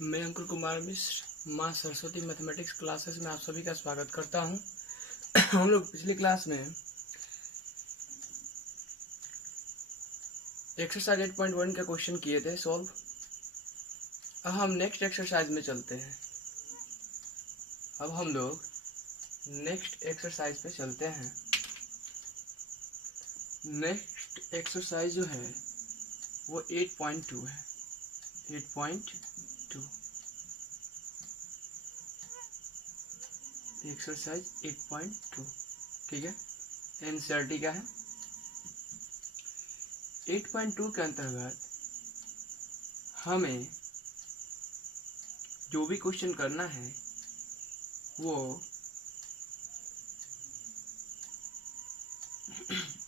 मैं अंकुर कुमार मिश्र माँ Saraswati mathematics classes में आप सभी का स्वागत करता हूँ। हम लोग पिछली क्लास में एक्सरसाइज 8.1 का क्वेश्चन किए थे सॉल्व। अब हम नेक्स्ट एक्सरसाइज में चलते हैं। अब हम लोग नेक्स्ट एक्सरसाइज पे चलते हैं। नेक्स्ट एक्सरसाइज जो है वो 8.2 है। 8.2 एक्सरसाइज 8.2 ठीक है, एनसीईआरटी का है। 8.2 के अंतर्गत हमें जो भी क्वेश्चन करना है वो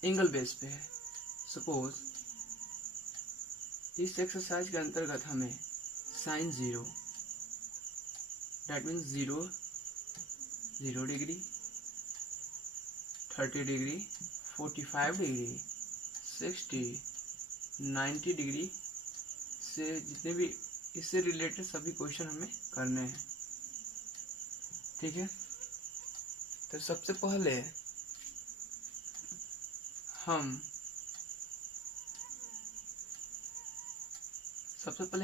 एंगल बेस पे है। सपोज इस एक्सरसाइज के अंतर्गत हमें sine 0 that means 0 degree, 30 degree, 45 degree, 60, 90 degree से जितने भी इससे रिलेटेड सभी क्वेश्चन हमें करने हैं। ठीक है, तो सबसे पहले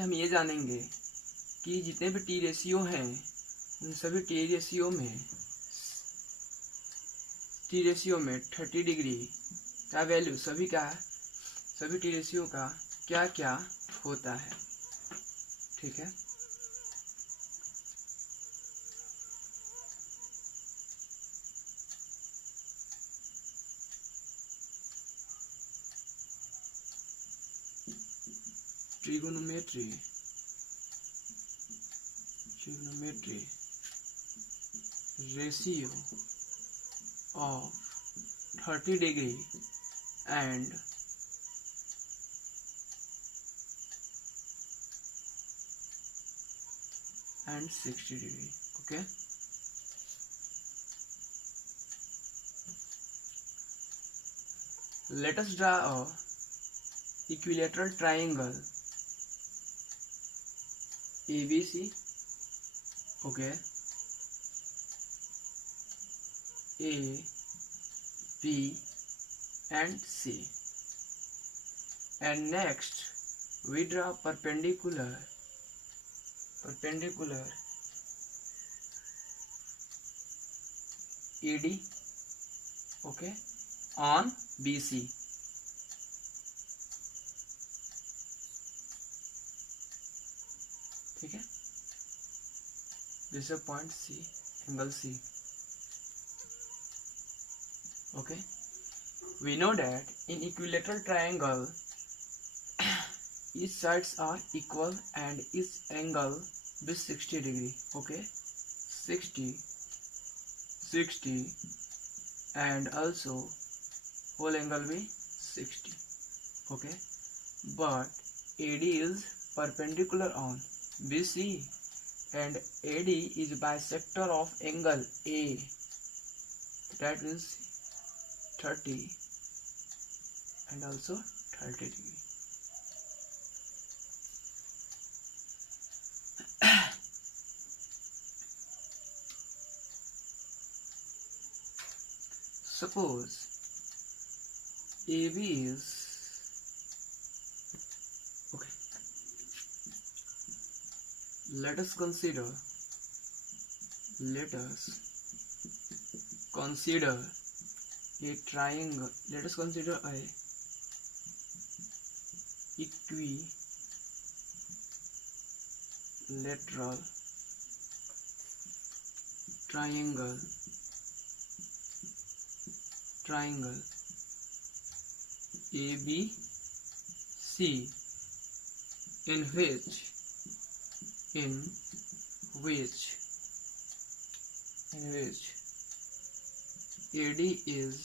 हम ये जानेंगे कि जितने भी टी रेशियो हैं उन सभी टी रेशियो में 30 डिग्री का वैल्यू सभी टी रेशियो का क्या क्या होता है। ठीक है, trigonometry ratio of 30 degree and 60 degree. Okay, let us draw a equilateral triangle ABC. Okay, A, B and C, and next we draw perpendicular AD, okay, on BC. ठीक है, this is point C, angle C. Okay, we know that in equilateral triangle each sides are equal and each angle be 60 degree. Okay, 60 and also whole angle be 60. Okay, but AD is perpendicular on BC and AD is bisector of angle A, that means 30 and also 30 degree. Suppose AB is okay. Let us consider a triangle. Let us consider a equilateral triangle ABC in which AD is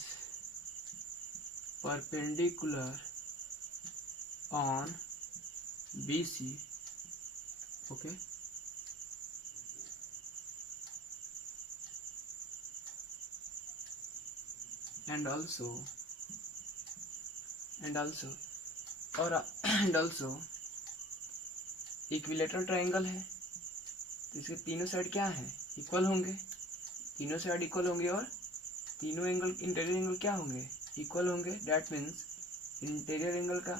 perpendicular on BC. Okay, and also equilateral triangle है तो इसके तीनों side क्या है, equal होंगे, तीनों side equal होंगे और तीनों एंगल इंटीरियर एंगल क्या होंगे, इक्वल होंगे। दैट मीन्स इंटीरियर एंगल का,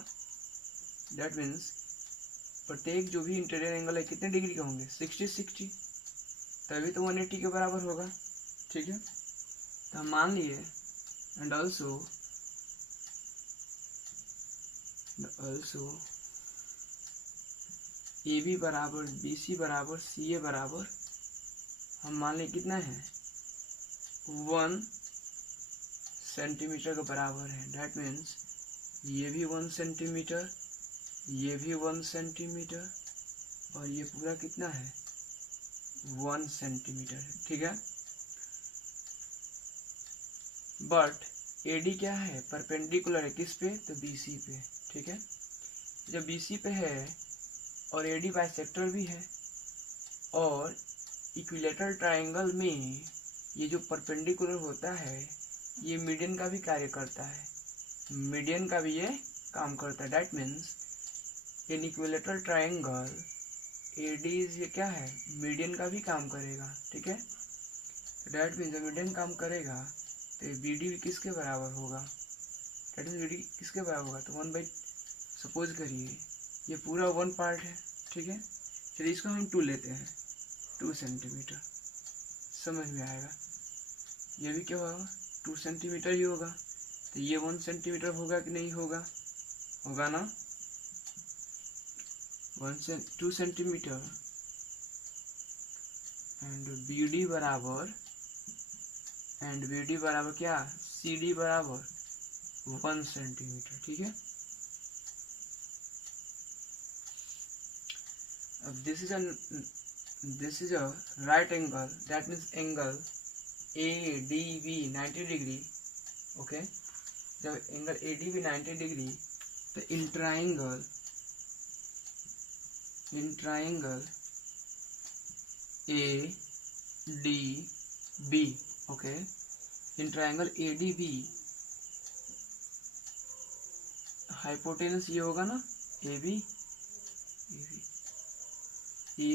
दैट मीन्स प्रत्येक जो भी इंटीरियर एंगल है कितने डिग्री का होंगे, 60, तभी तो 180 के बराबर होगा। ठीक है, तो हम मान लिए एंड ऑल्सो ए बी बराबर बी सी बराबर सी ए बराबर हम मान लें कितना है, 1 सेंटीमीटर के बराबर है। डैट मीन्स ये भी 1 सेंटीमीटर, ये भी 1 सेंटीमीटर और ये पूरा कितना है, 1 सेंटीमीटर है। ठीक है, बट एडी क्या है, परपेंडिकुलर है किस पे, तो बीसी पे। ठीक है, जब बीसी पे है और एडी बाइसेक्टर भी है और इक्विलेटरल ट्रायंगल में ये जो परपेंडिकुलर होता है ये मीडियन का भी कार्य करता है, मीडियन का भी ये काम करता है। That means in equilateral triangle AD ये क्या है, मीडियन का भी काम करेगा। ठीक है, डैट मीन्स जब मीडियन काम करेगा तो बी डी किसके बराबर होगा, डैट मीन्स बी डी किसके बराबर होगा, तो 1 बाई, सपोज करिए ये पूरा 1 पार्ट है। ठीक है, चलिए इसको हम 2 लेते हैं, 2 सेंटीमीटर, समझ में आएगा। ये भी क्या होगा, 2 सेंटीमीटर ही होगा, तो ये 1 सेंटीमीटर होगा कि नहीं होगा, होगा ना, 2 सेंटीमीटर एंड बी डी बराबर क्या, सी डी बराबर 1 सेंटीमीटर। ठीक है, अब this is a right angle, that means angle A D B 90 degree. Okay, जब angle A D B 90 degree तो in triangle A D B, okay, in triangle A D B hypotenuse ये होगा ना, A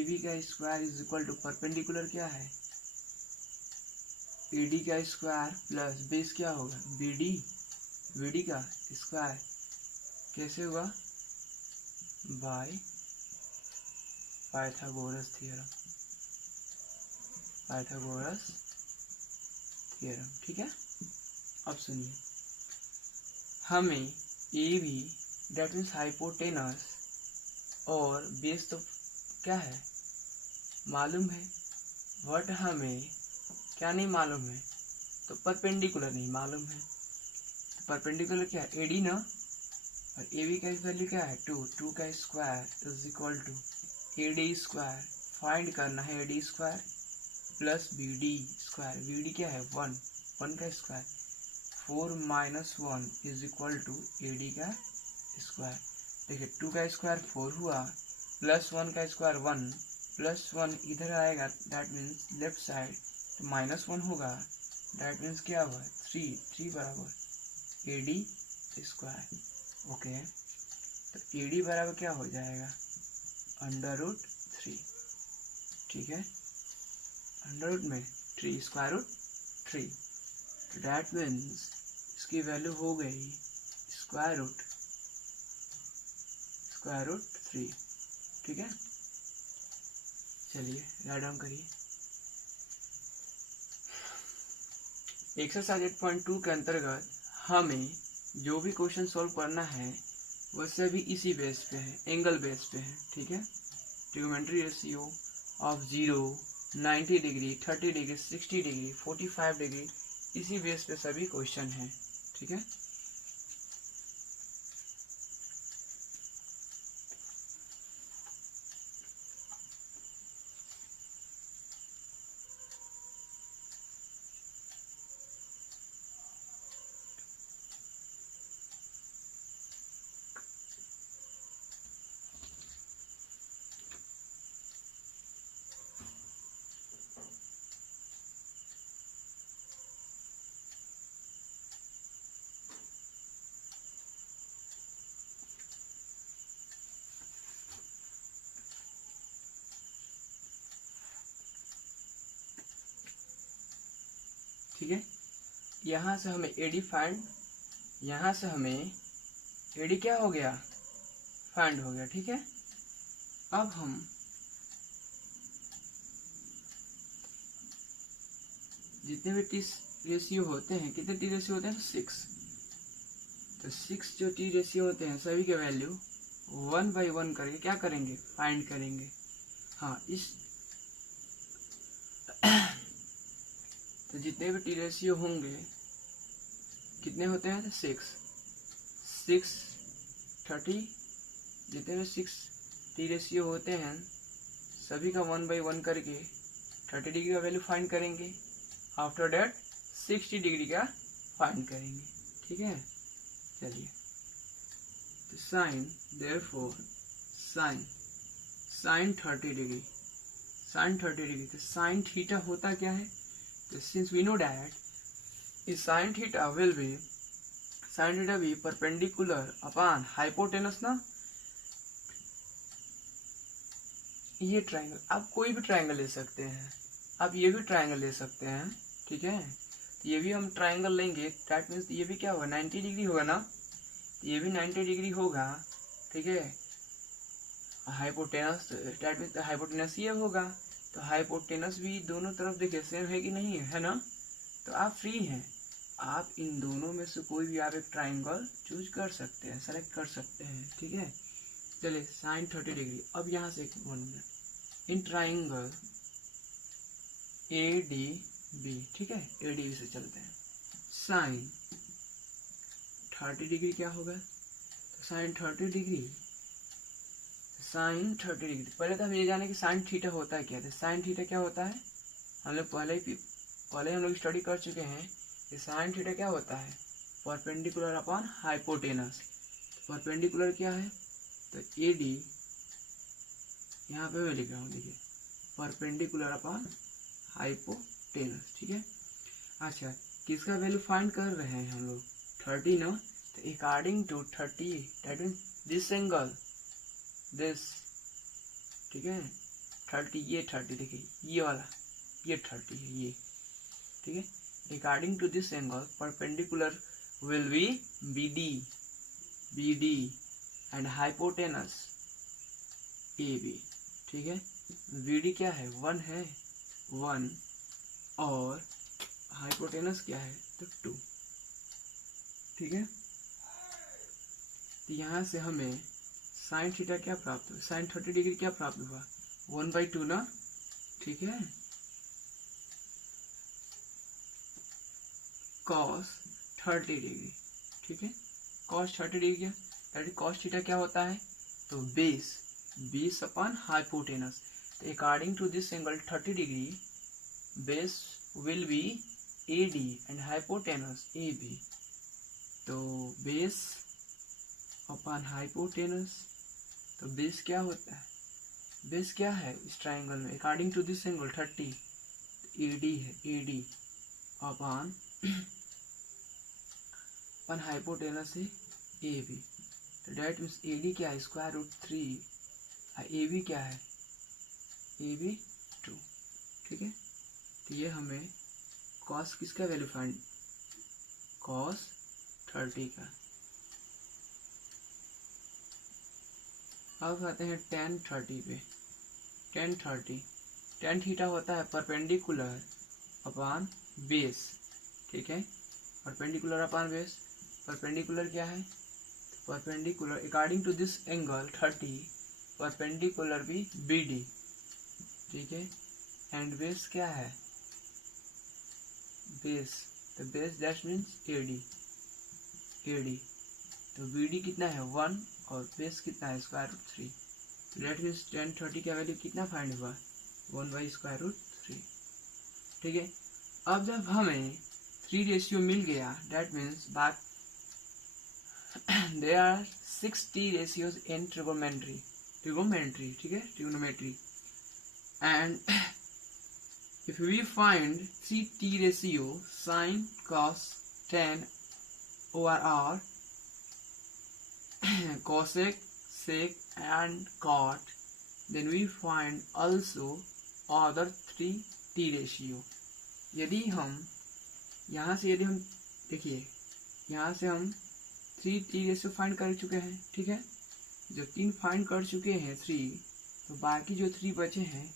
B का square is equal to perpendicular क्या है, A D का square plus base क्या होगा, बी डी का स्क्वायर, कैसे होगा, बाय पाइथागोरस थ्योरम। ठीक है, अब सुनिए, हमें A B that means hypotenuse और बेस तो क्या है मालूम है, बट हमें क्या नहीं मालूम है, तो परपेंडिकुलर नहीं मालूम है। तो परपेंडिकुलर क्या है, एडी ना, और ए बी का वैल्यू क्या है, 2 का square is equal to A D square, find करना है A D square plus B D square, B D क्या है 1 का square, 4 minus 1 is equal to A D का स्क्वायर। देखिए 2 का स्क्वायर 4 हुआ, प्लस 1 का स्क्वायर 1, प्लस 1 इधर आएगा, दैट मीन्स लेफ्ट साइड, तो माइनस 1 होगा, दैट मीन्स क्या हुआ, 3 बराबर ए डी स्क्वायर। ओके, तो ए डी बराबर क्या हो जाएगा, √3। ठीक है, अंडर में 3 स्क्वायर रूट 3, दैट मीन्स इसकी वैल्यू हो गई स्क्वायर रूट 3। ठीक है, चलिए राइट डाउन करिए। एक्सरसाइज 8.2 के अंतर्गत हमें जो भी क्वेश्चन सॉल्व करना है वो सभी इसी बेस पे है, एंगल बेस पे है। ठीक है, trigonometry ratio of 0, 90 degree, 30 degree, 60 degree, 45 degree, इसी बेस पे सभी क्वेश्चन हैं। ठीक है, ठीक है। यहाँ से हमें एडी फाइंड, यहाँ से हमें एडी क्या हो गया, फाइंड हो गया, ठीक है। अब हम जितने भी टी रेशियो होते हैं, कितने टी रेशियो होते हैं, 6। तो 6 जो टी रेशियो होते हैं सभी के वैल्यू 1 by 1 करके क्या करेंगे, फाइंड करेंगे। हाँ, इस तो जितने भी टी रेशियो होंगे कितने होते हैं, 6 30, जितने भी 6 टी रेशियो होते हैं सभी का 1 by 1 करके 30 डिग्री का वैल्यू फाइंड करेंगे। आफ्टर डेट 60 डिग्री का फाइंड करेंगे, ठीक है। चलिए, तो साइन, देयरफॉर साइन 30 डिग्री, तो साइन थीटा होता क्या है, तो since we know that is sine theta will be perpendicular upon hypotenuse ना। ये ट्रायंगल, आप कोई भी ट्रायंगल ले सकते हैं, आप ये भी ट्रायंगल ले सकते हैं, ठीक है। तो ये भी हम ट्रायंगल लेंगे, दैट मीन्स ये भी क्या होगा, 90 डिग्री होगा ना, तो ये भी 90 डिग्री होगा, ठीक है। हाइपोटेनस, दैट मीन्स हाइपोटेनस ये होगा, तो हाइपोटेनस भी दोनों तरफ देखिए सेम है कि नहीं है ना। तो आप फ्री हैं, आप इन दोनों में से कोई भी आप एक ट्रायंगल चूज कर सकते हैं, सेलेक्ट कर सकते हैं, ठीक है। चलिए, साइन 30 डिग्री। अब यहाँ से एक 1 मिनट, इन ट्राइंगल ADB, ठीक है, ADB से चलते हैं। साइन 30 डिग्री क्या होगा, तो साइन 30 डिग्री, पहले तो हम ये जाने कि साइन थीटा होता है क्या, तो साइन थीटा क्या होता है, हम लोग पहले हम लोग स्टडी कर चुके हैं कि साइन थीटा क्या होता है, परपेंडिकुलर अपॉन हाइपोटेनस। परपेंडिकुलर क्या है, तो AD यहाँ पे मैं लिख रहा हूँ, देखिए, परपेंडिकुलर अपॉन हाइपोटेनस, ठीक है। अच्छा, किसका वैल्यू फाइंड कर रहे हैं हम लोग, 30 ना, तो according to 30, that means this angle, this, ठीक है, 30, ये 30, देखिए ये वाला, ये 30 है ये, ठीक है। According to this angle perpendicular will be BD and hypotenuse AB, ठीक है। BD क्या है, 1 है, 1, और हाइपोटेनस क्या है, तो 2, ठीक है। तो यहाँ से हमें साइन थीटा क्या प्राप्त हुआ, साइन 30 डिग्री क्या प्राप्त हुआ, 1/2 ना, ठीक है। कॉस 30 डिग्री, ठीक है, कॉस 30 डिग्री क्या, दैट इज कॉस थीटा क्या होता है, तो बेस अपॉन हाइपोटेनस। तो according to this angle 30 degree, base will be AD and hypotenuse AB। तो बेस अपॉन हाइपोटेनस, तो बेस क्या होता है, बेस क्या है इस ट्राइंगल में, according to this angle 30, AD है, AD अपॉन हाइपोटेनस है AB। तो डेट मीन्स AD क्या है, √3, AB क्या है, AB 2, ठीक है। तो ये हमें कॉस किसका वैल्यू फाइंड, कॉस 30 का। अब आते हैं tan 30 पे, tan थीटा होता है परपेंडिकुलर अपॉन बेस, ठीक है, परपेंडिकुलर अपॉन बेस। परपेंडिकुलर क्या है, perpendicular according to this angle 30, perpendicular भी BD, ठीक है, एंड बेस क्या है, बेस, तो बेस दैट मीन्स AD, तो BD कितना है, 1, और बेस कितना है, √3। तो दैट मीन्स tan 30 का वैल्यू कितना फाइंड हुआ, 1/√3, ठीक है। अब जब हमें 3 रेशियो मिल गया, दैट मीन्स बात there are 60 ratios in trigonometry, ठीक है, trigonometry, and if we find 3t ratio sin, cos, tan over r, cosec, sec and cot, then we find also other 3t ratio। यदि हम यहाँ से यदि हम देखिए, यहाँ से हम 3 रेशियो फाइंड कर चुके हैं, ठीक है। जब 3 फाइंड कर चुके हैं 3, तो बाकी जो 3 बचे हैं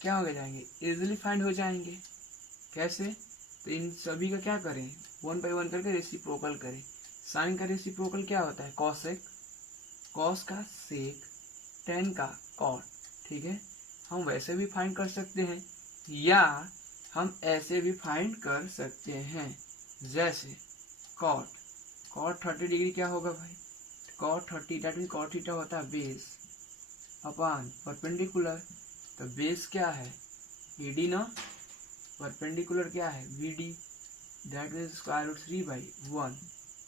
क्या हो जाएंगे, इजीली फाइंड हो जाएंगे। कैसे, तो इन सभी का क्या करें, 1 बाई 1 करके रेसिप्रोकल करें। साइन का रेसिप्रोकल क्या होता है, कॉसेक, कॉस का सेक, टेन का कॉट, ठीक है। हम वैसे भी फाइंड कर सकते हैं या हम ऐसे भी फाइंड कर सकते हैं। जैसे कॉट, कॉट 30 डिग्री क्या होगा भाई, cot 30 that mean cot theta होता है बेस अपॉन परपेंडिकुलर। तो बेस क्या है, AD ना, परपेंडिकुलर क्या है, BD, that mean square root 3 by 1,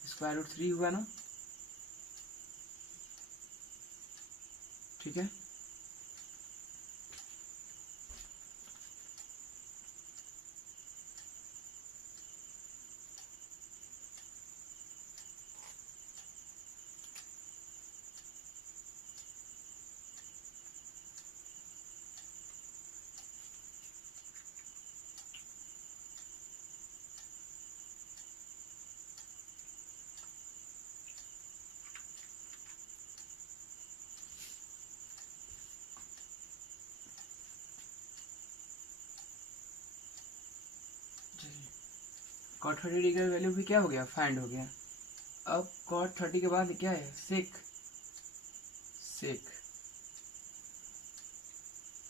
square root 3 हुआ ना, ठीक है। कॉट 30 डिग्री का वैल्यू भी क्या हो गया, फाइंड हो गया। अब कॉट 30 के बाद क्या है, सेक, सेक,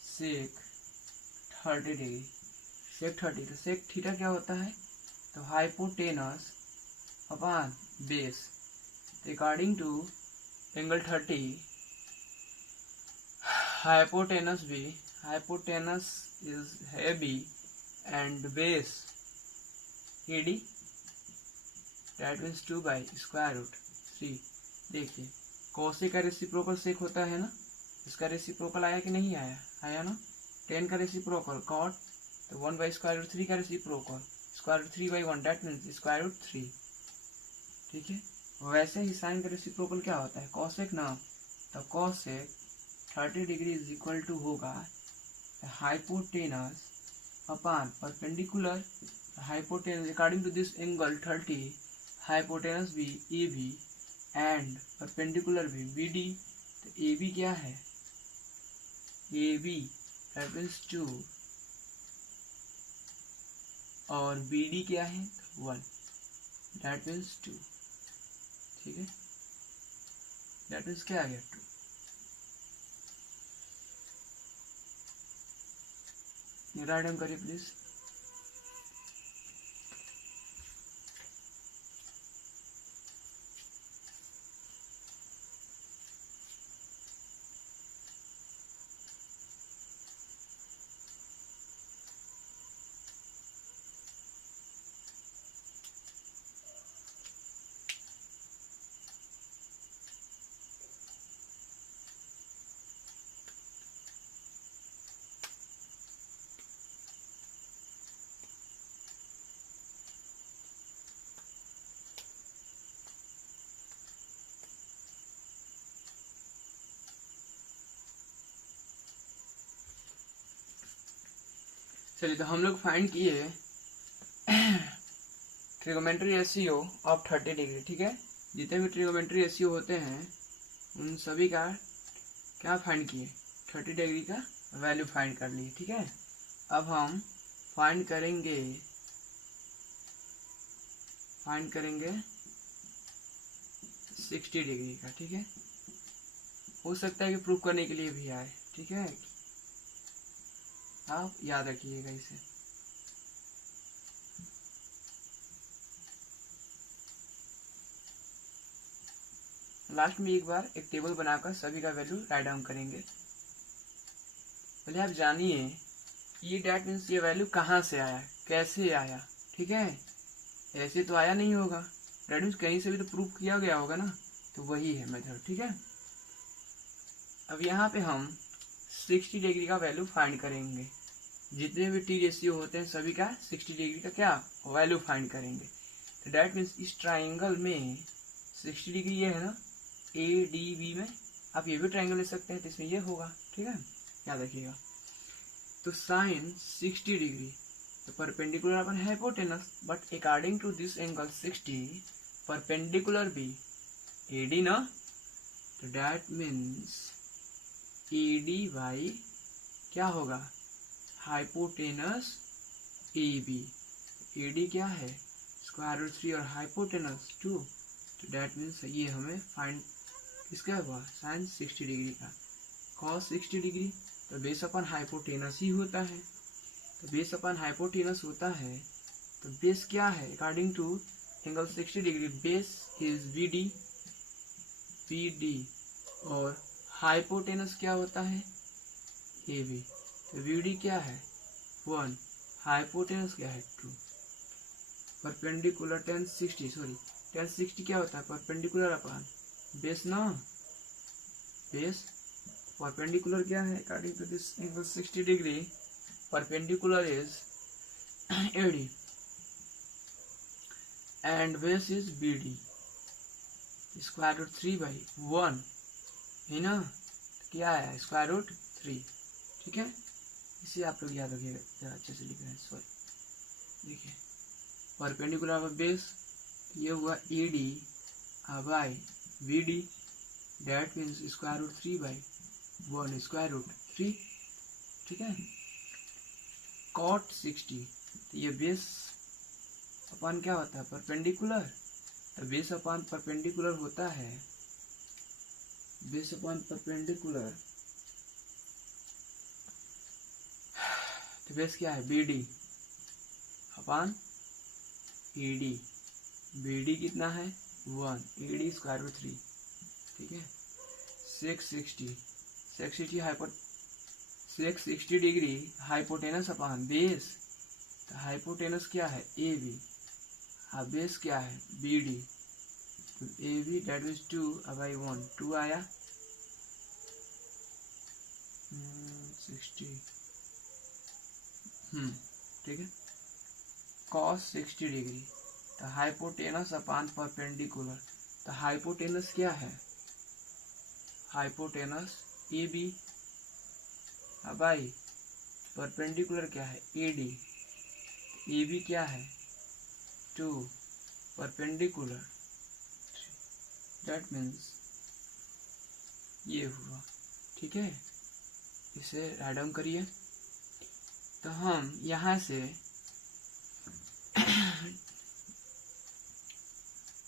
सेक 30 डिग्री, सेक 30, तो सेक थीटा क्या होता है, तो hypotenuse upon base. According to angle 30, hypotenuse भी, hypotenuse is heavy and base AD that means 2 by square root 3। देखिए कोसे का रेसिप्रोकल सेक होता है ना, इसका रेसिप्रोकल आया कि नहीं आया, आया ना। 10 का रेसिप्रोकल कॉट, तो 1 by square root 3 का reciprocal square root 3 by 1 that means square root 3, ठीक है। वैसे ही साइन का रेसिप्रोकल क्या होता है, कॉसेक ना, तो cosec 30 degree is equal to होगा hypotenuse upon perpendicular, hypotenuse according to this angle 30, hypotenuse भी AB एंड परपेंडिकुलर भी BD। तो AB क्या है, AB दैट मीन्स 2 और BD क्या है, 1 दैट मीन्स 2, ठीक है। दैट मीन्स क्या आ गया, 2। राइट डाउन करिए प्लीज। चलिए तो हम लोग फाइंड किए ट्रिगोमेट्री रेशियो ऑफ 30 डिग्री, ठीक है। जितने भी ट्रिगोमेट्री रेशियो होते हैं उन सभी का क्या फाइंड किए, 30 डिग्री का वैल्यू फाइंड कर लिए, ठीक है। अब हम फाइंड करेंगे 60 डिग्री का, ठीक है। हो सकता है कि प्रूफ करने के लिए भी आए, ठीक है, आप याद रखिएगा इसे। लास्ट में एक बार एक टेबल बनाकर सभी का वैल्यू राइट डाउन करेंगे। पहले आप जानिए ये डैट मीन्स ये वैल्यू कहाँ से आया, कैसे आया, ठीक है। ऐसे तो आया नहीं होगा, डैट मीन्स कहीं से भी तो प्रूफ किया गया होगा ना, तो वही है मेथड, ठीक है। अब यहाँ पे हम 60 डिग्री का वैल्यू फाइंड करेंगे। जितने भी टी रेशियो होते हैं सभी का 60 डिग्री का क्या वैल्यू फाइंड करेंगे। तो डैट मीन्स इस ट्राइंगल में 60 डिग्री ये है ना, ADB में आप ये भी ट्राइंगल ले सकते हैं, तो इसमें ये होगा, ठीक है, याद रखिएगा। तो साइन 60 डिग्री तो perpendicular upon hypotenuse, but according to this angle 60 perpendicular भी AD ना, तो डैट मीन्स AD बाई क्या होगा, हाइपोटेनस AB। AD क्या है, स्क्वायर रूट 3 और हाइपोटेनस 2, तो डैट मीन्स ये हमें फाइंड किसका हुआ, साइन 60 डिग्री का, कॉस 60 डिग्री। तो बेस अपन हाइपोटेनस ही होता है, तो बेस अपन हाइपोटेनस होता है, तो बेस क्या है according to angle 60 degree, base is BD और हाइपोटेनस क्या होता है AB। तो BD क्या है 1, हाइपोटेनस क्या है 2। परपेंडिकुलर tan 60 क्या होता है, परपेंडिकुलर अपन बेस ना, बेस परपेंडिकुलर क्या है according to this angle 60 degree, perpendicular is AD and base is BD, square root 3/1 है ना, क्या है स्क्वायर रूट 3, ठीक है। इसे आप लोग याद रखिएगा, अच्छे से लिख रहे हैं, सॉरी। देखिए परपेंडिकुलर ऑफ बेस, ये हुआ AD by BD, that means square root 3/1 square root 3, ठीक है। कॉट 60, तो ये बेस अपन क्या होता है परपेंडिकुलर, तो बेस अपन परपेंडिकुलर होता है, बेस अपन परपेंडिकुलर, तो बेस क्या है BD अपन AD, BD कितना है 1, AD स्क्वायर रूट 3, ठीक है। 660 डिग्री हाइपोटेनस अपन बेस, तो हाइपोटेनस क्या है AB, हाँ बेस क्या है BD, तो AB डेट मीन्स 2/1, 2 आया 60, ठीक है। cos 60 डिग्री, तो हाइपोटेनस अपान परपेंडिकुलर, तो हाइपोटेनस क्या है, हाइपोटेनस AB बाई परपेंडिकुलर क्या है AD, AB क्या है 2, परपेंडिकुलर, दैट मीन्स ये हुआ, ठीक है। इसे राइट डाउन करिए, तो हम यहाँ से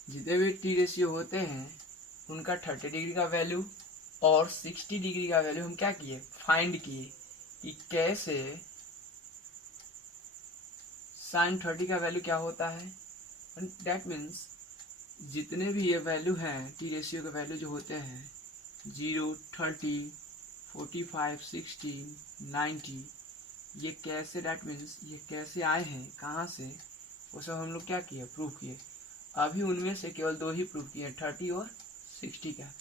जितने भी T रेशियो होते हैं उनका 30 डिग्री का वैल्यू और 60 डिग्री का वैल्यू हम क्या किए, फाइंड किए कि कैसे साइन 30 का वैल्यू क्या होता है। दैट मीन्स जितने भी ये वैल्यू हैं T रेशियो के वैल्यू जो होते हैं 0, 30, 45, 60, 90, ये कैसे, दैट मीन्स ये कैसे आए हैं कहाँ से, वो सब हम लोग क्या किए, प्रूव किए। अभी उनमें से केवल 2 ही प्रूव किए, 30 और 60 का।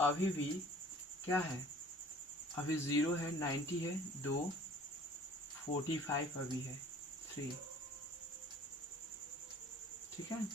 अभी भी क्या है, अभी 0 है, 90 है 2, 45 अभी है 3, ठीक है।